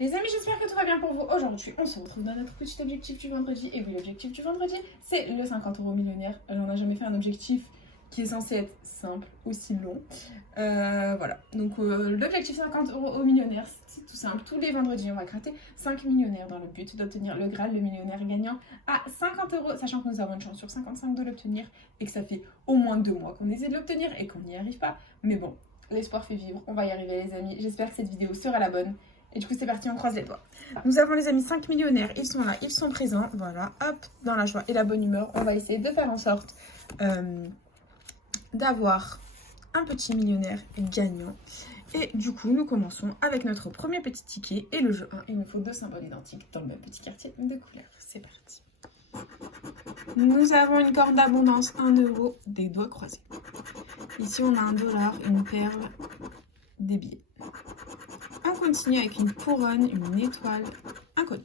Les amis, j'espère que tout va bien pour vous. Aujourd'hui, on se retrouve dans notre petit objectif du vendredi. Et oui, l'objectif du vendredi, c'est le 50 € millionnaire. On n'a jamais fait un objectif qui est censé être simple, aussi long. Voilà, donc l'objectif 50 € au millionnaire, c'est tout simple. Tous les vendredis, on va gratter 5 millionnaires dans le but d'obtenir le Graal, le millionnaire gagnant à 50 €, sachant que nous avons une chance sur 55 de l'obtenir et que ça fait au moins 2 mois qu'on essaie de l'obtenir et qu'on n'y arrive pas. Mais bon, l'espoir fait vivre, on va y arriver les amis. J'espère que cette vidéo sera la bonne. Et du coup, c'est parti, on croise les doigts. Nous avons les amis 5 millionnaires, ils sont là, ils sont présents. Voilà, hop, dans la joie et la bonne humeur, on va essayer de faire en sorte d'avoir un petit millionnaire gagnant. Et du coup, nous commençons avec notre premier petit ticket et le jeu 1. Il nous faut 2 symboles identiques dans le même petit quartier de couleur. C'est parti. Nous avons une corde d'abondance, 1 €, des doigts croisés. Ici, on a $1, une perle, des billets. On continue avec une couronne, une étoile, un collier.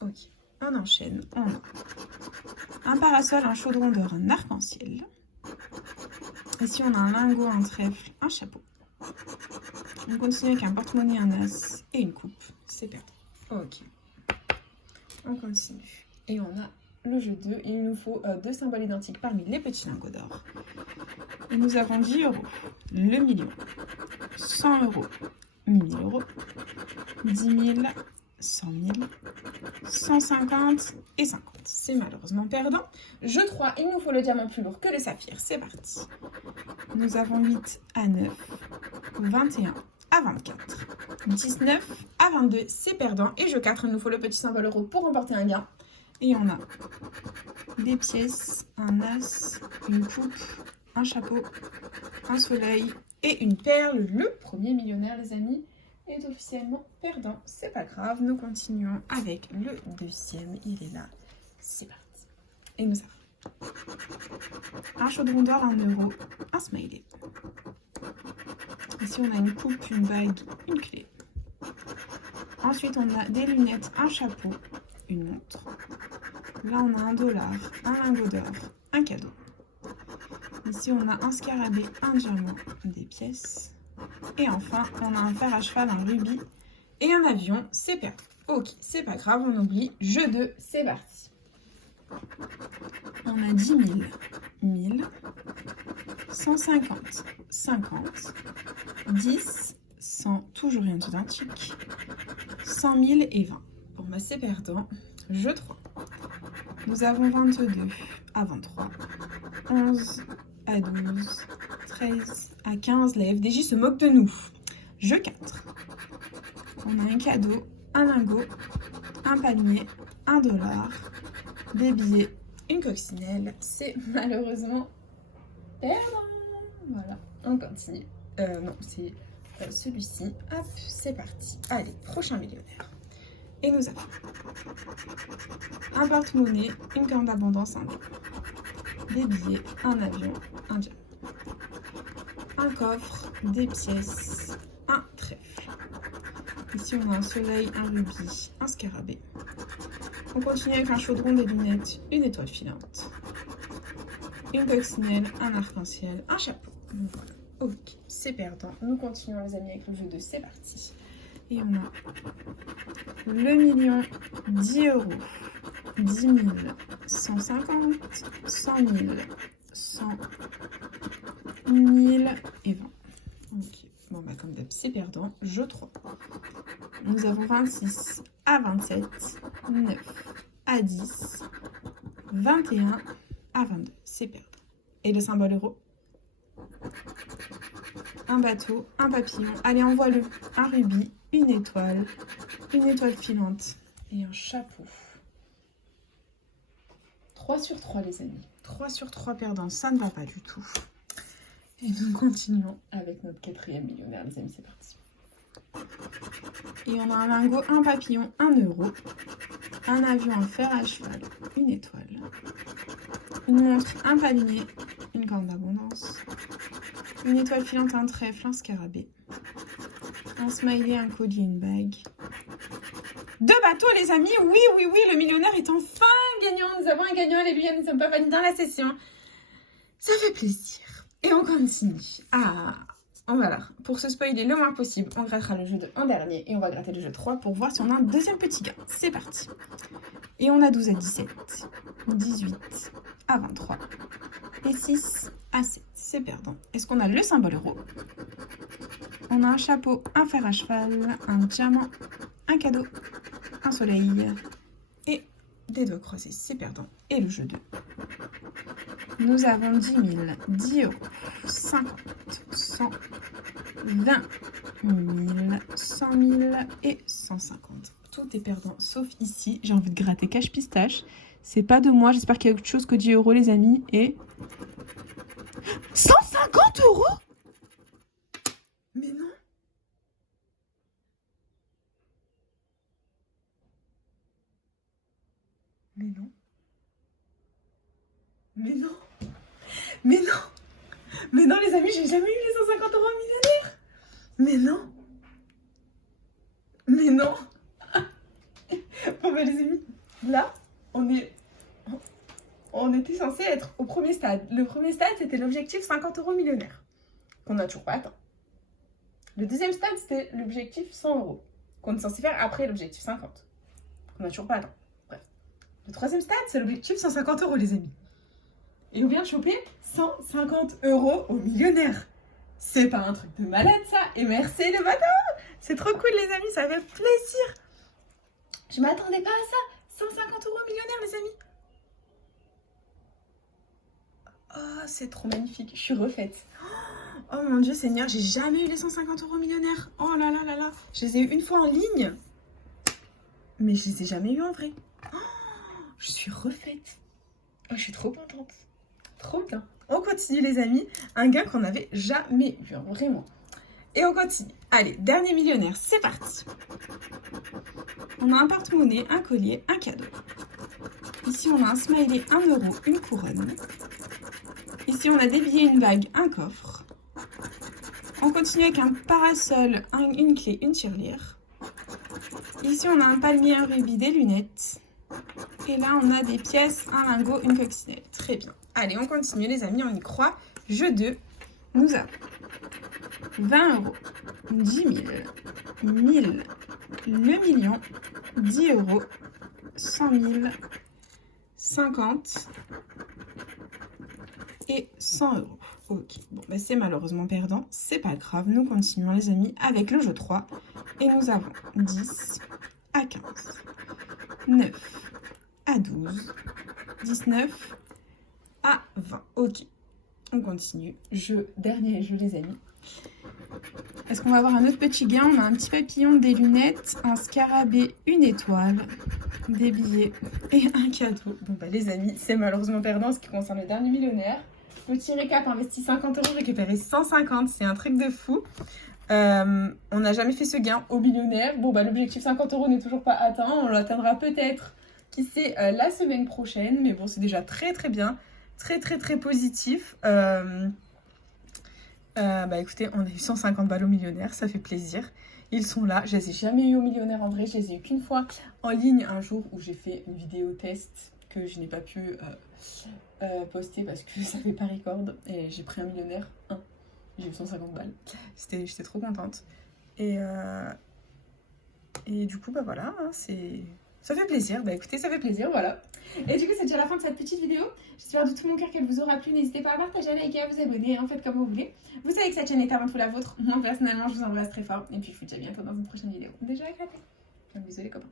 Ok, on enchaîne. On a un parasol, un chaudron d'or, un arc-en-ciel. Ici, on a un lingot, un trèfle, un chapeau. On continue avec un porte-monnaie, un as et une coupe. C'est perdu. Ok. On continue. Et on a le jeu 2. Il nous faut 2 symboles identiques parmi les petits lingots d'or. Et nous avons 10 €, le million, 100 €, 1000 €, 10 000, 100 000, 150 et 50. C'est malheureusement perdant. Jeu 3, il nous faut le diamant plus lourd que le saphir. C'est parti. Nous avons 8 à 9, 21 à 24, 19 à 22. C'est perdant. Et jeu 4, il nous faut le petit symbole euro pour remporter un gain. Et on a des pièces, un as, une coupe, un chapeau, un soleil et une perle. Le premier millionnaire, les amis, est officiellement perdant. C'est pas grave, nous continuons avec le deuxième. Il est là. C'est parti. Et nous avons un chaudron d'or, 1 €, un smiley. Ici, on a une coupe, une bague, une clé. Ensuite, on a des lunettes, un chapeau, une montre. Là, on a $1, un lingot d'or, un cadeau. Ici, on a un scarabée, un diamant, des pièces. Et enfin, on a un fer à cheval, un rubis et un avion. C'est perdu. Ok, c'est pas grave, on oublie. Jeu 2, c'est parti. On a 10 000, 1000, 150, 50, 10, 100, toujours rien d'identique, 100 000 et 20. Bon, bah c'est perdant. Jeu 3. Nous avons 22 à 23, 11 à 12, 13 à 15. La FDJ se moque de nous. Jeu 4. On a un cadeau, un lingot, un palmier, $1, des billets, une coccinelle. C'est malheureusement perdant. Voilà, on continue. Non, c'est celui-ci. Hop, c'est parti. Allez, prochain millionnaire. Et nous avons un porte-monnaie, une corde d'abondance, un $, des billets, un avion, un diamant, un coffre, des pièces, un trèfle. Ici, on a un soleil, un rubis, un scarabée. On continue avec un chaudron, des lunettes, une étoile filante, une coccinelle, un arc-en-ciel, un chapeau. Voilà. Ok, c'est perdant. Nous continuons les amis avec le jeu 2, c'est parti. Et on a le million, 10 €, 10 000, 150, 100 000, 100, 1000 et 20. Ok, bon bah comme d'hab, c'est perdant. Jeu 3. Nous avons 26 à 27, 9 à 10, 21 à 22. C'est perdant. Et le symbole euro? Un bateau, un papillon. Allez, envoie-le. Un rubis, une étoile filante et un chapeau. 3 sur 3 les amis. 3 sur 3 perdants, ça ne va pas du tout. Et nous continuons avec notre quatrième millionnaire les amis, c'est parti. Et on a un lingot, un papillon, 1 €, un avion, un fer à cheval, une étoile, une montre, un palmier, une corde d'abondance, une étoile filante, un trèfle, un scarabée, un smiley, un collier, une bague. 2 bateaux les amis, oui, le millionnaire est enfin gagnant. Nous avons un gagnant, alléluia, nous ne sommes pas venus dans la session. Ça fait plaisir. Et on continue. Ah, Voilà, pour se spoiler le moins possible, on grattera le jeu de 1 dernier et on va gratter le jeu 3 pour voir si on a un deuxième petit gain. C'est parti. Et on a 12 à 17, 18 à 23 et 6 à 7. C'est perdant. Est-ce qu'on a le symbole euro? On a un chapeau, un fer à cheval, un diamant, un cadeau, un soleil et des doigts croisés. C'est perdant. Et le jeu 2. Nous avons 10 000, 10 euros, 50, 100, 20 000, 100 000 et 150. Tout est perdant, sauf ici. J'ai envie de gratter cache pistache. C'est pas de moi, j'espère qu'il y a autre chose que 10 euros, les amis. Et 150 euros? Mais non. Mais non. Mais non. Mais non. Mais non, les amis, j'ai jamais eu les 150 euros millionnaires. Mais non. Mais non. Bon bah les amis, là, on était censé être au premier stade. Le premier stade, c'était l'objectif 50 euros millionnaire, qu'on n'a toujours pas atteint. Le deuxième stade, c'était l'objectif 100 euros, qu'on est censé faire après l'objectif 50, qu'on n'a toujours pas atteint. Bref. Le troisième stade, c'est l'objectif 150 euros, les amis. Et on vient de choper 150 euros au millionnaire. C'est pas un truc de malade, ça. Et merci le matin. C'est trop cool, les amis, ça fait plaisir. Je m'attendais pas à ça. 150 euros millionnaire, les amis. Oh, c'est trop magnifique. Je suis refaite. Oh mon Dieu Seigneur, j'ai jamais eu les 150 euros millionnaires. Oh là là là là. Je les ai eu une fois en ligne. Mais je les ai jamais eu en vrai. Oh, je suis refaite. Oh, je suis trop contente. Trop bien. On continue, les amis. Un gain qu'on n'avait jamais vu, hein, vraiment. Et on continue. Allez, dernier millionnaire, c'est parti. On a un porte-monnaie, un collier, un cadeau. Ici, on a un smiley, 1 euro, une couronne. Ici, on a des billets, une bague, un coffre. On continue avec un parasol, une clé, une tirelire. Ici, on a un palmier, un rubis, des lunettes. Et là, on a des pièces, un lingot, une coccinelle. Très bien. Allez, on continue, les amis, on y croit. Jeu 2, nous avons 20 euros, 10 000, 1000, le million, 10 euros, 100 000, 50 et 100 euros. Ok, bon, bah c'est malheureusement perdant, c'est pas grave, nous continuons, les amis, avec le jeu 3. Et nous avons 10 à 15, 9 à 12, 19 à 20. Ok, on continue. Dernier jeu, les amis. Est-ce qu'on va avoir un autre petit gain? On a un petit papillon, des lunettes, un scarabée, une étoile, des billets et un cadeau. Bon bah les amis, c'est malheureusement perdant en ce qui concerne le dernier millionnaire. Petit récap, investi 50 euros, récupéré 150, c'est un truc de fou. On n'a jamais fait ce gain au millionnaire. Bon bah l'objectif 50 euros n'est toujours pas atteint, on l'atteindra peut-être, qui sait, la semaine prochaine. Mais bon, c'est déjà très très bien, très très très positif. Bah écoutez, on a eu 150 balles au millionnaire, ça fait plaisir. Ils sont là, je les ai jamais eu au millionnaire en vrai, je les ai eu qu'une fois en ligne un jour où j'ai fait une vidéo test que je n'ai pas pu poster parce que ça fait pas record. Et j'ai pris un millionnaire, j'ai eu 150 balles. J'étais trop contente. Et du coup, bah voilà, hein, ça fait plaisir. Bah écoutez, ça fait plaisir, voilà. Et du coup, c'est déjà la fin de cette petite vidéo. J'espère de tout mon cœur qu'elle vous aura plu. N'hésitez pas à partager, à liker, à vous abonner. En fait, comme vous voulez. Vous savez que cette chaîne est avant tout la vôtre. Moi, personnellement, je vous embrasse très fort. Et puis, je vous dis à bientôt dans une prochaine vidéo. Déjà éclaté. Bisous les copains.